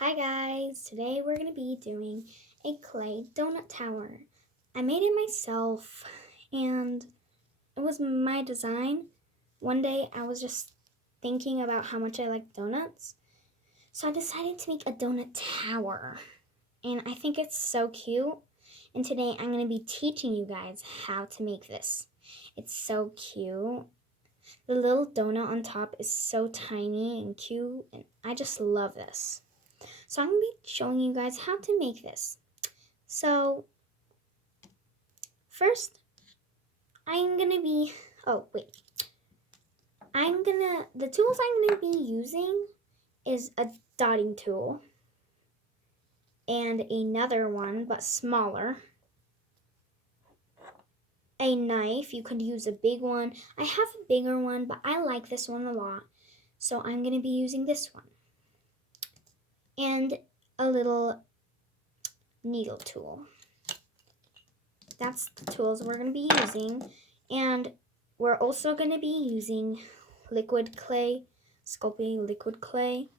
Hi guys, today we're going to be doing a clay donut tower. I made it myself and it was my design. One day I was just thinking about how much I like donuts, so I decided to make a donut tower and I think it's so cute. And today I'm going to be teaching you guys how to make this. It's so cute. The little donut on top is so tiny and cute and I just love this. So I'm going to be showing you guys how to make this. So first, the tools I'm going to be using is a dotting tool and another one, but smaller. A knife, you could use a big one. I have a bigger one, but I like this one a lot. So I'm going to be using this one. And a little needle tool. That's the tools we're going to be using. And we're also going to be using liquid clay, Sculpey liquid clay.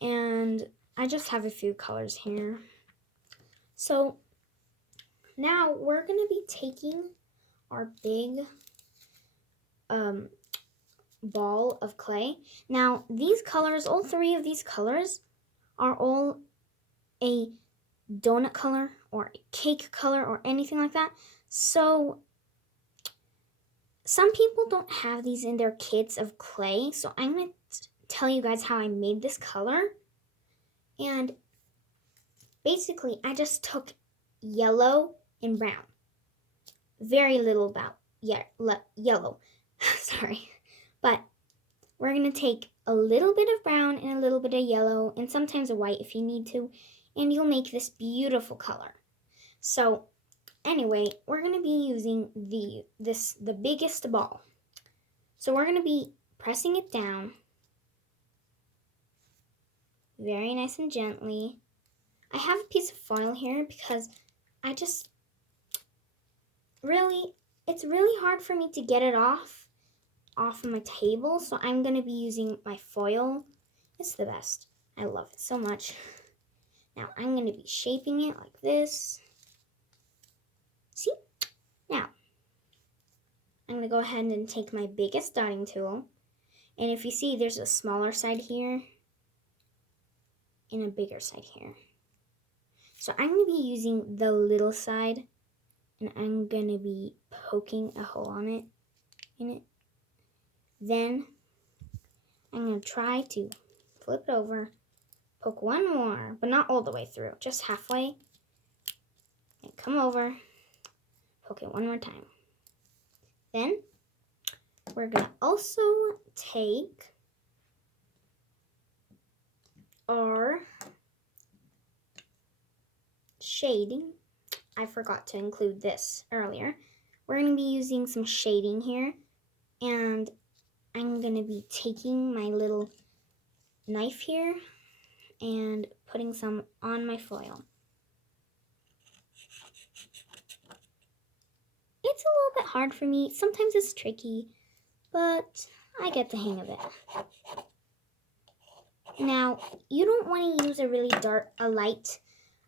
And I just have a few colors here. So now we're going to be taking our big ball of clay. Now these colors, all three of these colors are all a donut color or a cake color or anything like that. So some people don't have these in their kits of clay, so I'm going to tell you guys how I made this color. And basically, I just took yellow and brown. Very little about yellow. Sorry. But we're going to take a little bit of brown and a little bit of yellow and sometimes a white if you need to, and you'll make this beautiful color. So anyway, we're going to be using the biggest ball. So we're going to be pressing it down very nice and gently. I have a piece of foil here because it's really hard for me to get it off of my table, so I'm going to be using my foil. It's the best. I love it so much. Now I'm going to be shaping it like this. See? Now, I'm going to go ahead and take my biggest dotting tool. And if you see, there's a smaller side here and a bigger side here. So I'm going to be using the little side, and I'm going to be poking a hole in it. Then I'm going to try to flip it over, poke one more, but not all the way through, just halfway, and come over, poke it one more time. Then we're going to also take our shading. I forgot to include this earlier. We're going to be using some shading here, and I'm going to be taking my little knife here and putting some on my foil. It's a little bit hard for me. Sometimes it's tricky, but I get the hang of it. Now, you don't want to use a really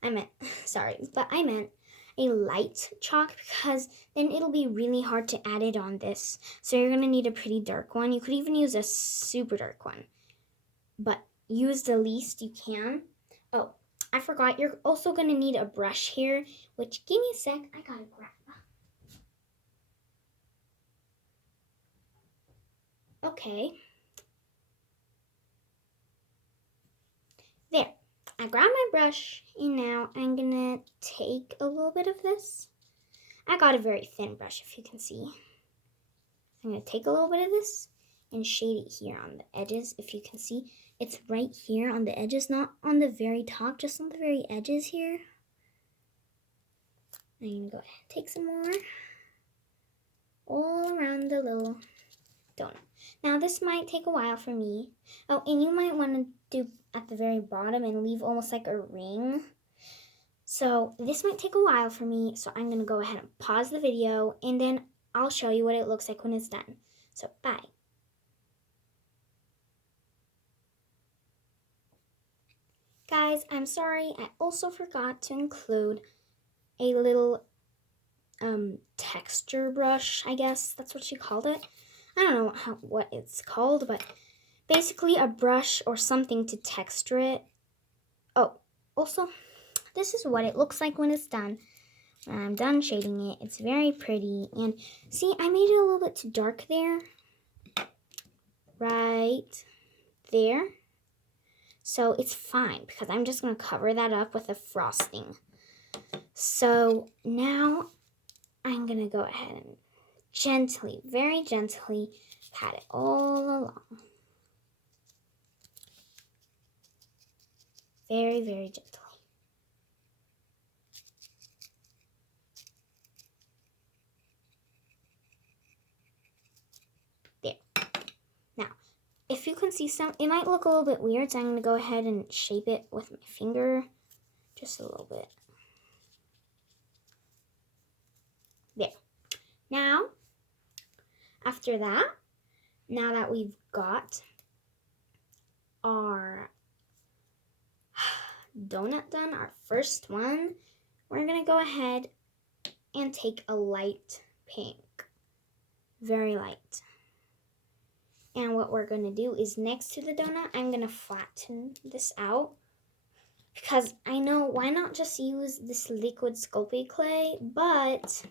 I meant a light chalk because then it'll be really hard to add it on this. So you're going to need a pretty dark one. You could even use a super dark one, but use the least you can. Oh, I forgot, you're also going to need a brush here, which, give me a sec, I gotta grab. Okay. There. I grabbed my brush, and now I'm gonna take a little bit of this. I got a very thin brush, if you can see. I'm gonna take a little bit of this and shade it here on the edges, if you can see. It's right here on the edges, not on the very top, just on the very edges here. I'm gonna go ahead and take some more all around the little donut. Now this might take a while for me. Oh, and you might want to do at the very bottom and leave almost like a ring. So this might take a while for me, so I'm going to go ahead and pause the video, and then I'll show you what it looks like when it's done. So bye. Guys, I'm sorry, I also forgot to include a little texture brush, I guess that's what she called it. I don't know what it's called, but basically a brush or something to texture it. Oh, also, this is what it looks like when it's done. When I'm done shading it, it's very pretty. And see, I made it a little bit too dark there. Right there. So it's fine because I'm just going to cover that up with a frosting. So now I'm going to go ahead and gently, very gently pat it all along. Very, very gently. There. Now, if you can see some, it might look a little bit weird, so I'm going to go ahead and shape it with my finger. Just a little bit. There. Now, after that, now that we've got our donut done, our first one, we're going to go ahead and take a light pink. Very light. And what we're going to do is next to the donut, I'm going to flatten this out. Because I know, why not just use this liquid Sculpey clay? But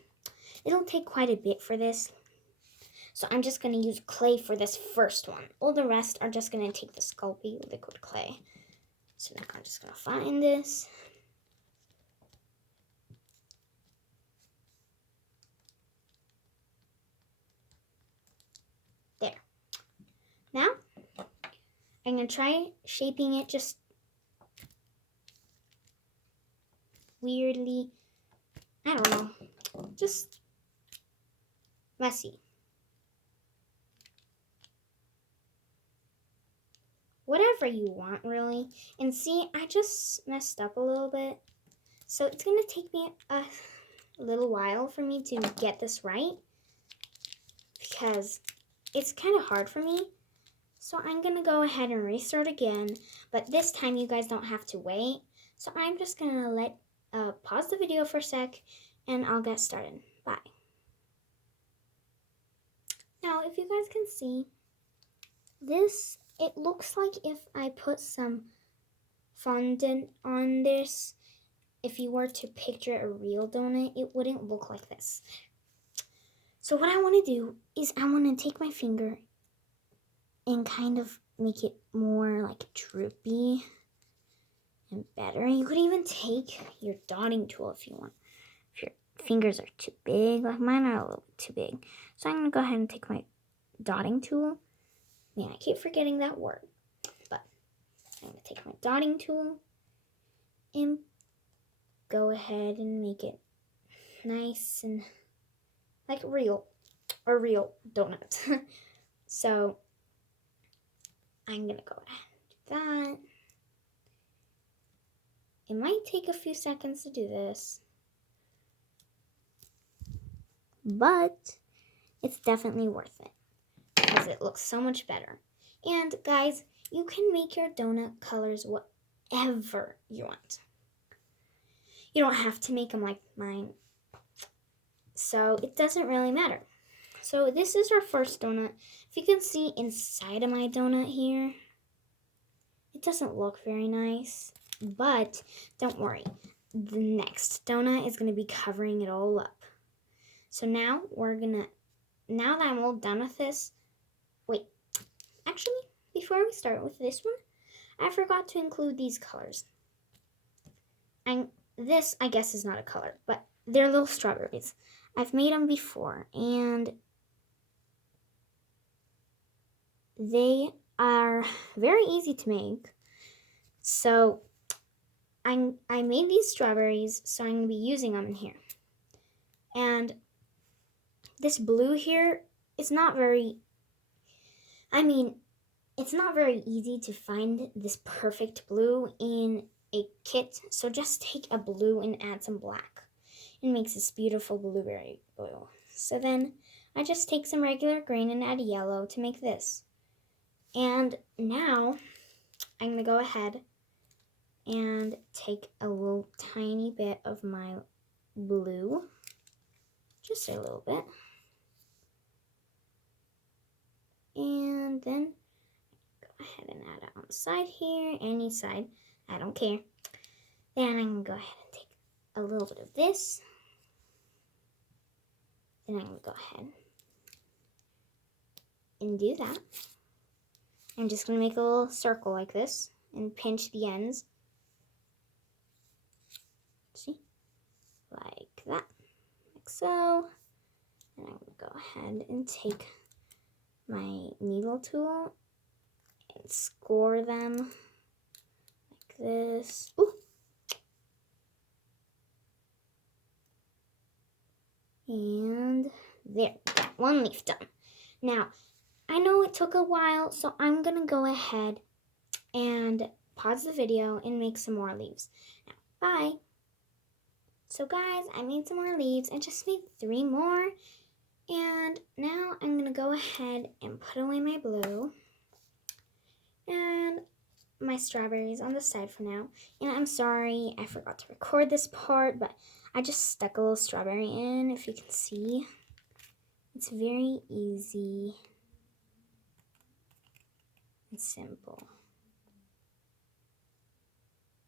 it'll take quite a bit for this. So I'm just going to use clay for this first one. All the rest are just going to take the Sculpey liquid clay. So now I'm just going to find this. There. Now, I'm going to try shaping it just weirdly. I don't know. Just messy. Whatever you want, really. And see, I just messed up a little bit. So it's going to take me a little while for me to get this right. Because it's kind of hard for me. So I'm going to go ahead and restart again. But this time you guys don't have to wait. So I'm just going to pause the video for a sec. And I'll get started. Bye. Now, if you guys can see, this, it looks like if I put some fondant on this, if you were to picture a real donut, it wouldn't look like this. So what I want to do is I want to take my finger and kind of make it more like droopy and better. You could even take your dotting tool if you want. If your fingers are too big, like mine are a little bit too big. So I'm going to go ahead and take my dotting tool. Man, I keep forgetting that word. But I'm going to take my dotting tool and go ahead and make it nice and like real donut. So I'm going to go ahead and do that. It might take a few seconds to do this, but it's definitely worth it because it looks so much better. And guys, you can make your donut colors whatever you want. You don't have to make them like mine. So it doesn't really matter. So this is our first donut. If you can see inside of my donut here, it doesn't look very nice. But don't worry. The next donut is going to be covering it all up. So now now that I'm all done with this, wait, actually, before we start with this one, I forgot to include these colors. And this, I guess, is not a color, but they're little strawberries. I've made them before, and they are very easy to make. So I made these strawberries, so I'm going to be using them in here. And this blue here is not very, it's not very easy to find this perfect blue in a kit. So just take a blue and add some black. It makes this beautiful blueberry blue. So then I just take some regular green and add yellow to make this. And now I'm going to go ahead and take a little tiny bit of my blue, just a little bit, and then go ahead and add it on the side here, any side, I don't care. Then I'm gonna go ahead and take a little bit of this, then I'm gonna go ahead and do that. I'm just gonna make a little circle like this and pinch the ends. See? Like that. Like so. And I'm gonna go ahead and take my needle tool and score them like this. Ooh. And there, we got one leaf done. Now, I know it took a while, so I'm gonna go ahead and pause the video and make some more leaves. Now, bye. So guys, I made some more leaves. I just made 3 more. And now I'm gonna go ahead and put away my blue and my strawberries on the side for now. And I'm sorry, I forgot to record this part, but I just stuck a little strawberry in, if you can see. It's very easy and simple.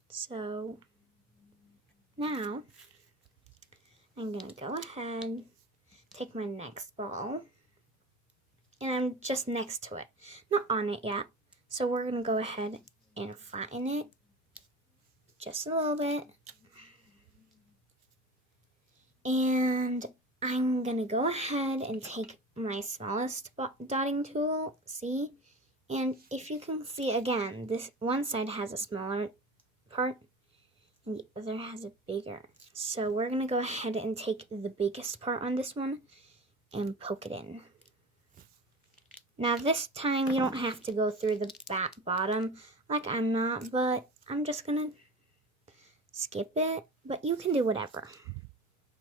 So now I'm gonna go ahead, take my next ball, and I'm just next to it, not on it yet. So we're gonna go ahead and flatten it just a little bit. And I'm gonna go ahead and take my smallest dotting tool, see? And if you can see again, this one side has a smaller part and the other has a bigger. So we're gonna go ahead and take the biggest part on this one and poke it in. Now this time you don't have to go through the bottom like I'm not, but I'm just gonna skip it, but you can do whatever.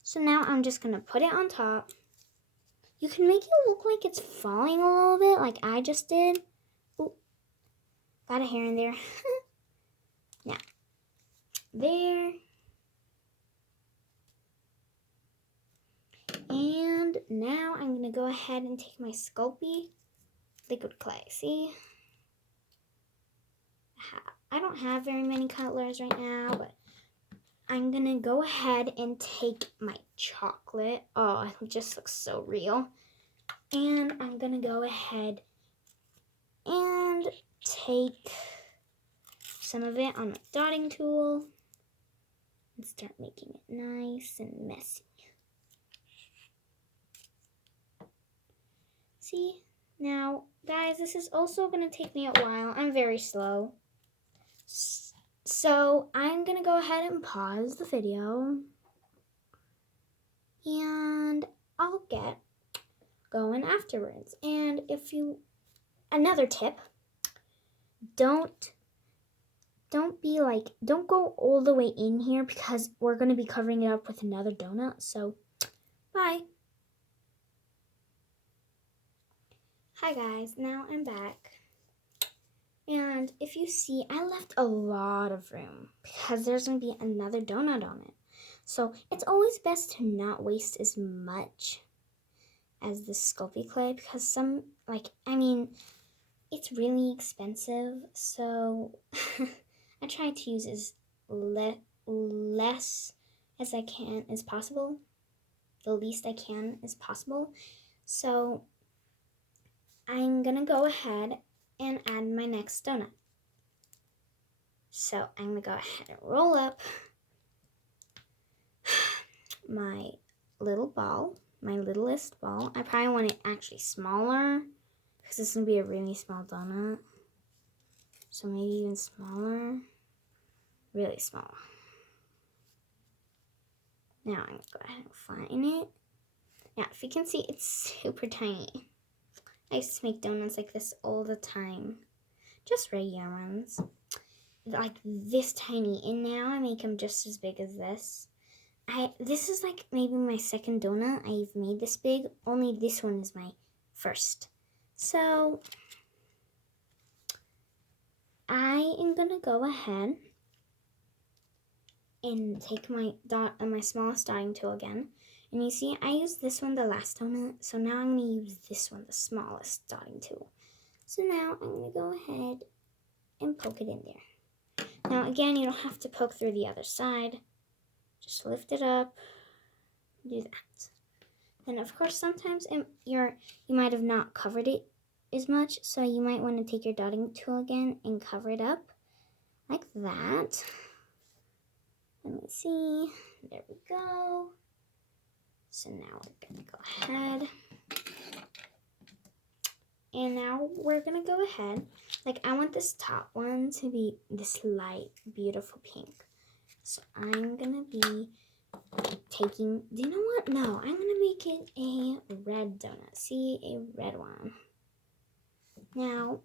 So now I'm just gonna put it on top. You can make it look like it's falling a little bit like I just did. Ooh, got a hair in there. Now, there. And now I'm gonna go ahead and take my Sculpey liquid clay, see? I don't have very many colors right now, but I'm gonna go ahead and take my chocolate. Oh, it just looks so real. And I'm gonna go ahead and take some of it on my dotting tool and start making it nice and messy. See? Now, guys, this is also gonna take me a while. I'm very slow. So I'm gonna go ahead and pause the video and I'll get going afterwards. And another tip, don't go all the way in here because we're gonna be covering it up with another donut. So bye. Hi guys, now I'm back. And if you see, I left a lot of room because there's going to be another donut on it. So it's always best to not waste as much as the Sculpey clay because it's really expensive. So I try to use as less as I can as possible. The least I can as possible. So I'm going to go ahead and add my next donut. So I'm gonna go ahead and roll up my little ball, my littlest ball. I probably want it actually smaller because this is gonna be a really small donut. So maybe even smaller, really small. Now I'm gonna go ahead and flatten it. Now if you can see, it's super tiny. I used to make donuts like this all the time. Just regular ones. Like this tiny. And now I make them just as big as this. This is like maybe my second donut I've made this big. Only this one is my first. So I am going to go ahead and take my smallest dotting tool again. And you see, I used this one the last donut, so now I'm going to use this one, the smallest dotting tool. So now I'm going to go ahead and poke it in there. Now again, you don't have to poke through the other side. Just lift it up, do that. Then of course sometimes you might have not covered it as much, so you might want to take your dotting tool again and cover it up like that. Let me see, there we go. So now we're gonna go ahead. And now we're gonna go ahead, like I want this top one to be this light, beautiful pink. So I'm gonna be taking, do you know what? No, I'm gonna make it a red donut. See, a red one. Now,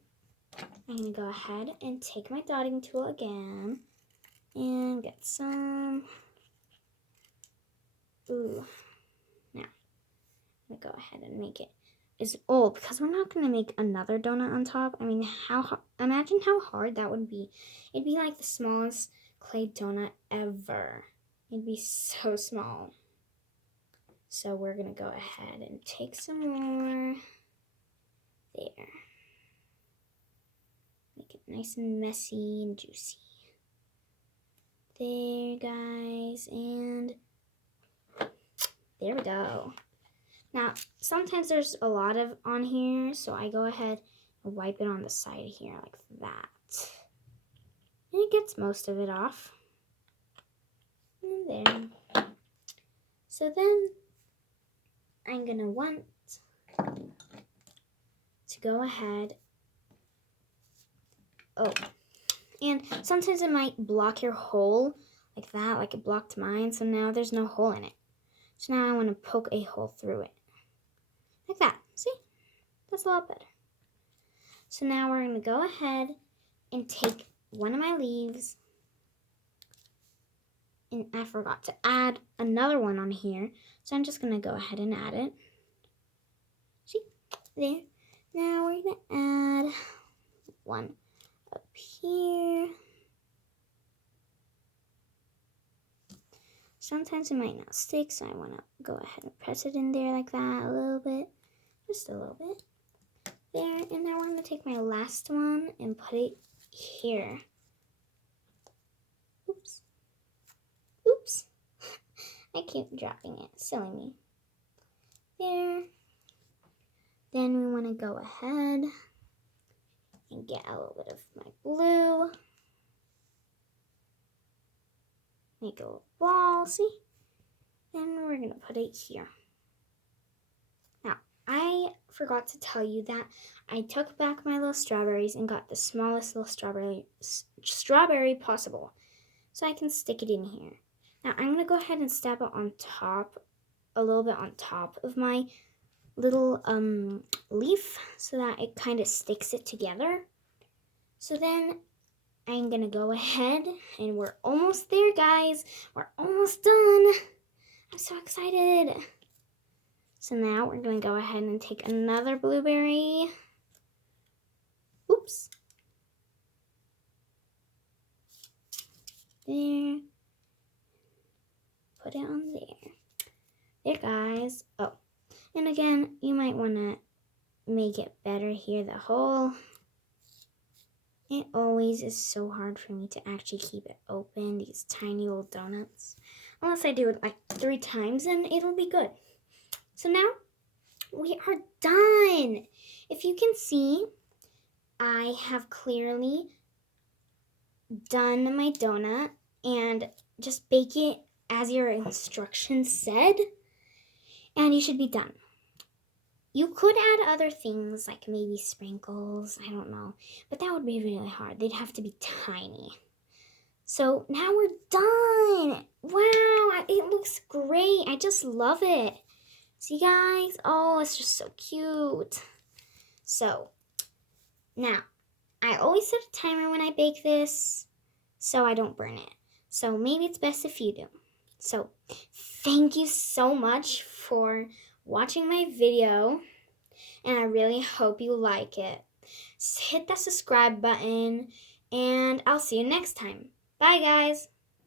I'm gonna go ahead and take my dotting tool again and get some, now, I'm gonna go ahead and make it as old because we're not gonna make another donut on top. I mean, imagine how hard that would be. It'd be like the smallest clay donut ever. It'd be so small. So we're gonna go ahead and take some more. There. Make it nice and messy and juicy. There, guys, and there we go. Now, sometimes there's a lot of on here, so I go ahead and wipe it on the side here like that. And it gets most of it off. And there. So then, I'm gonna want to go ahead. Oh, and sometimes it might block your hole like that, like it blocked mine. So now there's no hole in it. So now I want to poke a hole through it. Like that. See? That's a lot better. So now we're going to go ahead and take one of my leaves. And I forgot to add another one on here. So I'm just going to go ahead and add it. See? There. Now we're going to add one up here. Sometimes it might not stick, so I want to go ahead and press it in there like that a little bit. Just a little bit. There, and now we're going to take my last one and put it here. Oops. Oops. I keep dropping it. Silly me. There. Then we want to go ahead and get a little bit of my blue. Make a little ball, see? Then we're going to put it here. Now, I forgot to tell you that I took back my little strawberries and got the smallest little strawberry possible. So I can stick it in here. Now, I'm going to go ahead and stab it on top, a little bit on top of my little leaf so that it kind of sticks it together. So then I'm going to go ahead and we're almost there, guys. We're almost done. I'm so excited. So now we're going to go ahead and take another blueberry. Oops. There. Put it on there. There, guys. Oh, and again, you might want to make it better here, the hole. It always is so hard for me to actually keep it open, these tiny little donuts. Unless I do it like 3 times, and it'll be good. So now, we are done. If you can see, I have clearly done my donut, and just bake it as your instructions said, and you should be done. You could add other things, like maybe sprinkles, I don't know. But that would be really hard. They'd have to be tiny. So now we're done. Wow, it looks great. I just love it. See, guys? Oh, it's just so cute. So, now, I always set a timer when I bake this so I don't burn it. So maybe it's best if you do. So, thank you so much for watching my video, and I really hope you like it. Hit that subscribe button, and I'll see you next time. Bye, guys.